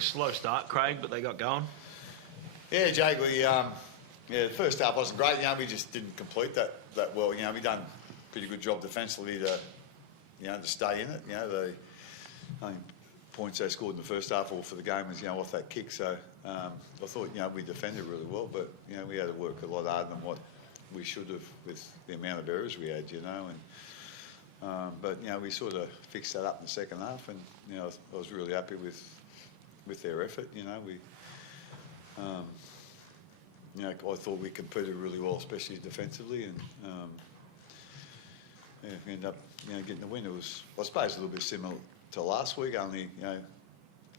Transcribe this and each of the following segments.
Slow start, Craig, but they got going. Yeah, Jake, the first half wasn't great. We just didn't complete that well. We done a pretty good job defensively to stay in it. The only points they scored in the first half all for the game was, off that kick. So I thought, we defended really well, but, we had to work a lot harder than what we should have with the amount of errors we had, but we sort of fixed that up in the second half, and I was really happy with their effort. I thought we competed really well, especially defensively, and we ended up getting the win. It was, I suppose, a little bit similar to last week. Only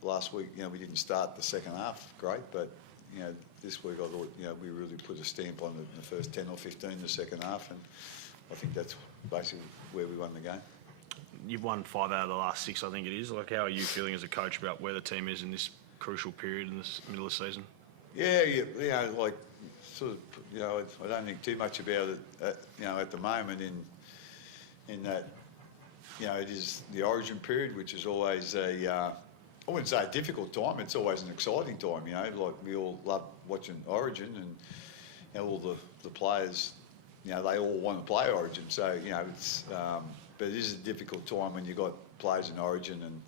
last week we didn't start the second half great, but this week I thought we really put a stamp on it in the first 10 or 15 in the second half, and I think that's basically where we won the game. You've won 5 out of the last 6, I think it is. Like, how are you feeling as a coach about where the team is in this crucial period in this middle of the season? Yeah, like sort of, I don't think too much about it, at the moment in that, it is the origin period, which is always I wouldn't say a difficult time. It's always an exciting time. Like we all love watching Origin, and all the players, they all want to play Origin. So it's but it is a difficult time when you've got players in Origin and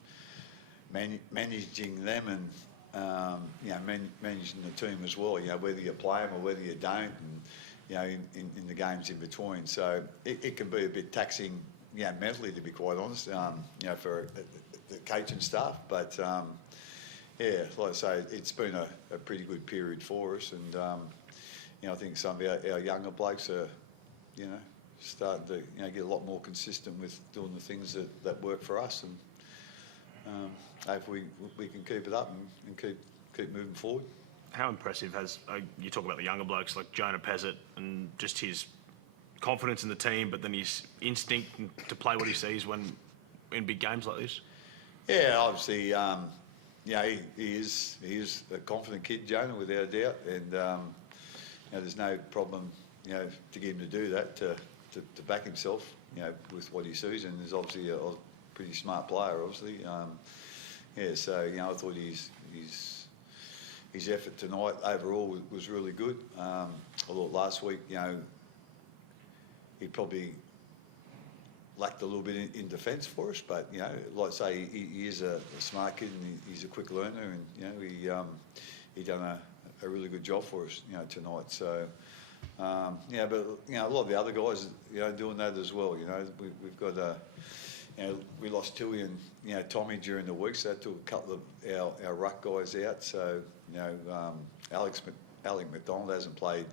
managing them and managing the team as well. Whether you play them or whether you don't, and in the games in between. So it can be a bit taxing, mentally, to be quite honest. For the coaching staff, but like I say, it's been a pretty good period for us, and I think some of our younger blokes are, starting to get a lot more consistent with doing the things that work for us, and hopefully we can keep it up and keep moving forward. How impressive has you talk about the younger blokes like Jonah Pezzett and just his confidence in the team, but then his instinct to play what he sees when in big games like this? Yeah, obviously, he is a confident kid, Jonah, without a doubt, and there's no problem, to get him to do that, to back himself, with what he sees, and he's obviously a pretty smart player, obviously. So I thought his effort tonight overall was really good. I thought last week, he probably lacked a little bit in defence for us, but like I say, he is a smart kid, and he's a quick learner, and he done a really good job for us tonight. So but a lot of the other guys doing that as well. We've got we lost Tui and Tommy during the week, so that took a couple of our ruck guys out. So Alec McDonald hasn't played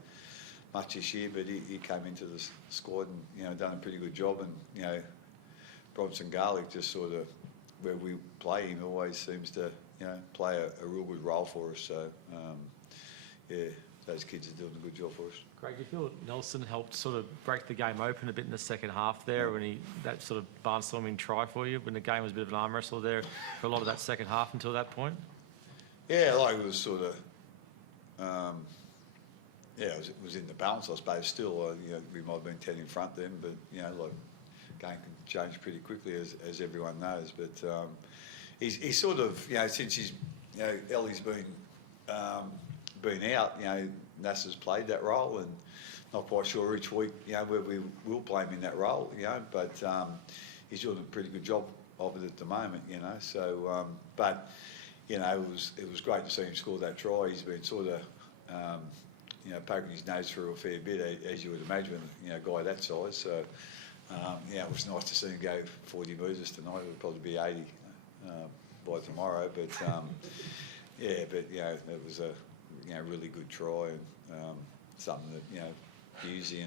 much this year, but he came into the squad and done a pretty good job, and Bronson Garlick, just sort of where we play him, always seems to play a real good role for us. So those kids are doing a good job for us. Craig, do you feel that Nelson helped sort of break the game open a bit in the second half there, when that sort of barnstorming try for you, when the game was a bit of an arm wrestle there for a lot of that second half until that point? Yeah, like it was sort of it was in the balance, I suppose. Still, we might have been 10 in front then, but like game can change pretty quickly, as everyone knows. But he's sort of since he's Ellie's been out, Nasser's played that role, and not quite sure each week where we will play him in that role, but he's doing a pretty good job of it at the moment, So, but it was great to see him score that try. He's been sort of poking his nose through a fair bit, as you would imagine, a guy that size. So, it was nice to see him go 40 metres tonight. It would probably be 80 by tomorrow. But, it was a really good try, and something that, Husey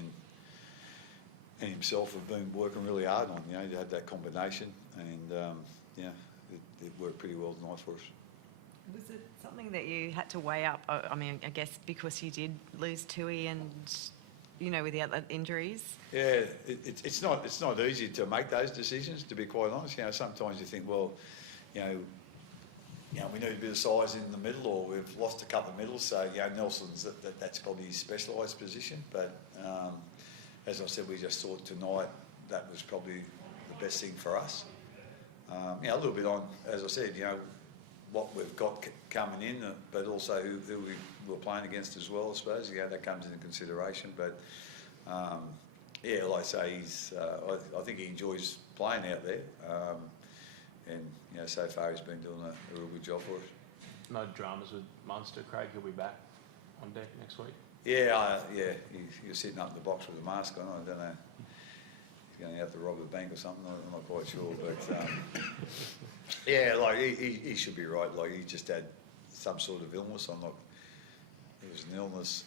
and himself have been working really hard on, to have that combination. And, it worked pretty well tonight for us. Was it something that you had to weigh up? I mean, I guess because you did lose Tui and, with the other injuries? Yeah, it's not easy to make those decisions, to be quite honest. Sometimes you think, well, we need a bit of size in the middle, or we've lost a couple of middles, so, Nelson's, that's probably his specialised position. But as I said, we just thought tonight that was probably the best thing for us. A little bit on, as I said, what we've got coming in, but also who we were playing against as well, I suppose. Yeah, that comes into consideration. But yeah, like I say, I think he enjoys playing out there, and so far he's been doing a real good job for us. No dramas with Munster. Craig, he'll be back on deck next week. Yeah, he's sitting up in the box with a mask on. I don't know. He's going out to rob a bank or something. I'm not quite sure, but yeah, like he should be right. Like he just had some sort of illness. It was an illness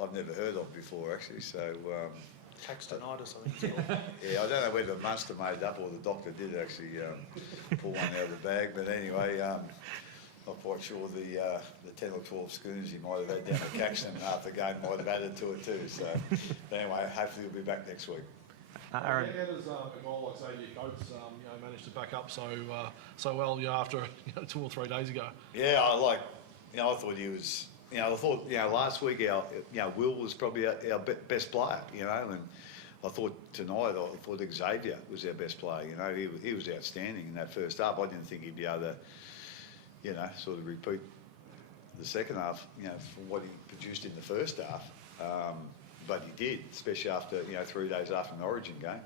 I've never heard of before, actually. So Caxtonitis, I think. It's called. yeah, I don't know whether Munster made it up or the doctor did actually pull one out of the bag. But anyway, not quite sure the 10 or 12 schooners he might have had down at Caxton after the game might have added to it too. So anyway, hopefully he'll be back next week. Aaron. How does a goal like Xavier Coates manage to back up so well after 2 or 3 days ago? Yeah, I thought he was. I thought last week our Will was probably our best player. And I thought tonight I thought Xavier was our best player. He was outstanding in that first half. I didn't think he'd be able to sort of repeat the second half, from what he produced in the first half. But he did, especially after, 3 days after an Origin game.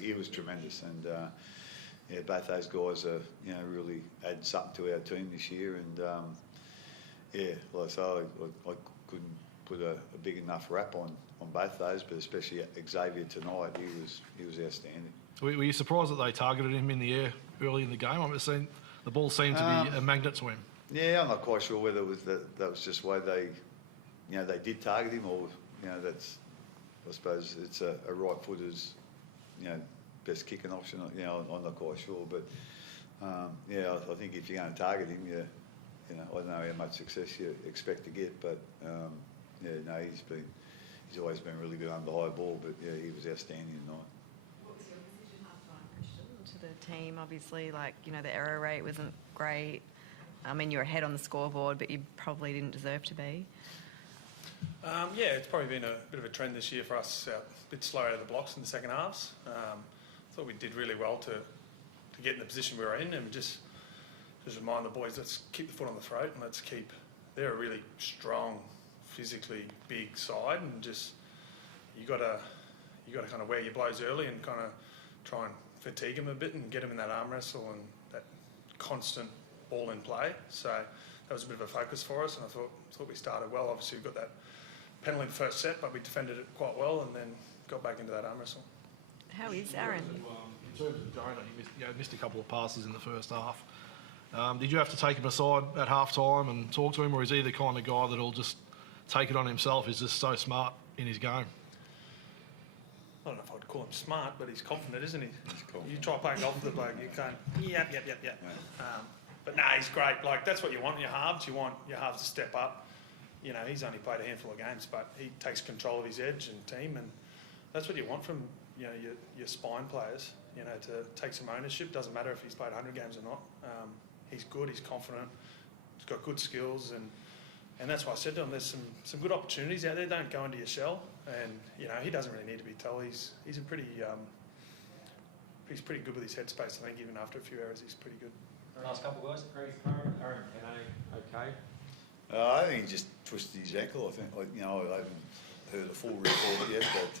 He was tremendous. And, both those guys are, really added something to our team this year. And, like I say, I couldn't put a big enough rap on both those, but especially Xavier tonight, he was outstanding. Were you surprised that they targeted him in the air early in the game? I've seen the ball seemed to be a magnet to him. Yeah, I'm not quite sure whether it was that was just the way they did target him, or that's, I suppose it's a right footer's best kicking option. I'm not quite sure, but I think if you're going to target him, I don't know how much success you expect to get, but he's always been really good under high ball, but he was outstanding tonight. What was your decision half-time, Christian, to the team? Obviously, the error rate wasn't great. I mean, you're ahead on the scoreboard, but you probably didn't deserve to be. Yeah, it's probably been a bit of a trend this year for us, a bit slow out of the blocks in the second halves. Thought we did really well to get in the position we were in, and just remind the boys, let's keep the foot on the throat, and let's keep. They're a really strong, physically big side, and just you got to kind of wear your blows early and kind of try and fatigue them a bit and get them in that arm wrestle and that constant ball in play. So that was a bit of a focus for us, and I thought we started well. Obviously, we got that penalty in the first set, but we defended it quite well and then got back into that arm wrestle. How is Aaron? In terms of Jonah, he missed a couple of passes in the first half. Did you have to take him aside at half-time and talk to him, or is he the kind of guy that'll just take it on himself? He's just so smart in his game. I don't know if I'd call him smart, but he's confident, isn't he? You try playing golf with the bloke, you can't, yep. But no, he's great. That's what you want in your halves. You want your halves to step up. He's only played a handful of games, but he takes control of his edge and team, and that's what you want from your spine players. To take some ownership. Doesn't matter if he's played 100 games or not. He's good. He's confident. He's got good skills, and that's why I said to him, there's some good opportunities out there. Don't go into your shell, and he doesn't really need to be told. He's pretty good with his headspace. I think even after a few errors, he's pretty good. Last couple of guys, Aaron, okay. I think he just twisted his ankle. I think, I haven't heard a full report yet, but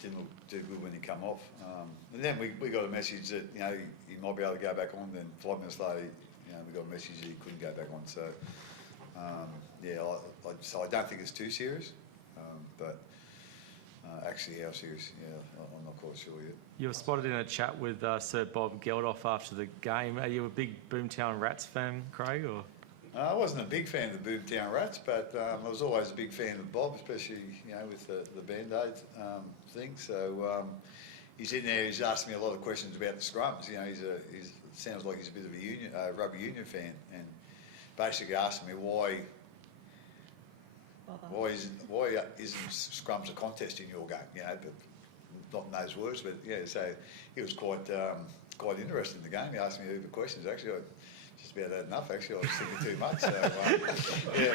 didn't look too good when he come off. And then we got a message that he might be able to go back on. Then 5 minutes later, we got a message that he couldn't go back on. So I don't think it's too serious, but actually how serious? I'm not quite sure yet. You were spotted in a chat with Sir Bob Geldof after the game. Are you a big Boomtown Rats fan, Craig? Or? I wasn't a big fan of the Boomtown Rats, but I was always a big fan of Bob, especially with the Band-Aid thing. So he's in there. He's asked me a lot of questions about the scrums. He's sounds like he's a bit of a rugby union fan, and basically asked me why isn't scrums a contest in your game? But not in those words, but so he was quite interested in the game. He asked me the questions actually. Just about had enough actually. I was thinking too much. So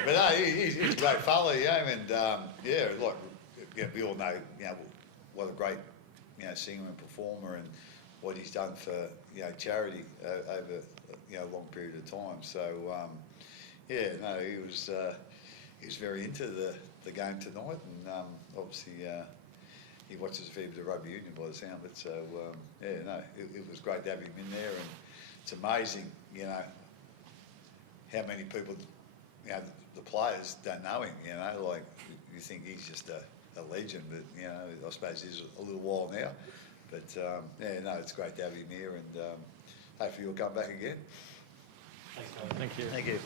but no, he's a great fella, and we all know, what a great, singer and performer, and what he's done for charity over long period of time. So yeah, no, he was very into the game tonight, and obviously he watches a fair bit of rugby union by the sound of it. So yeah, no, it was great to have him in there, and it's amazing, how many people, the players don't know him. Like you think he's just a legend, but I suppose he's a little while now. But yeah, no, it's great to have him here, and hopefully he'll come back again. Thank you. Thank you.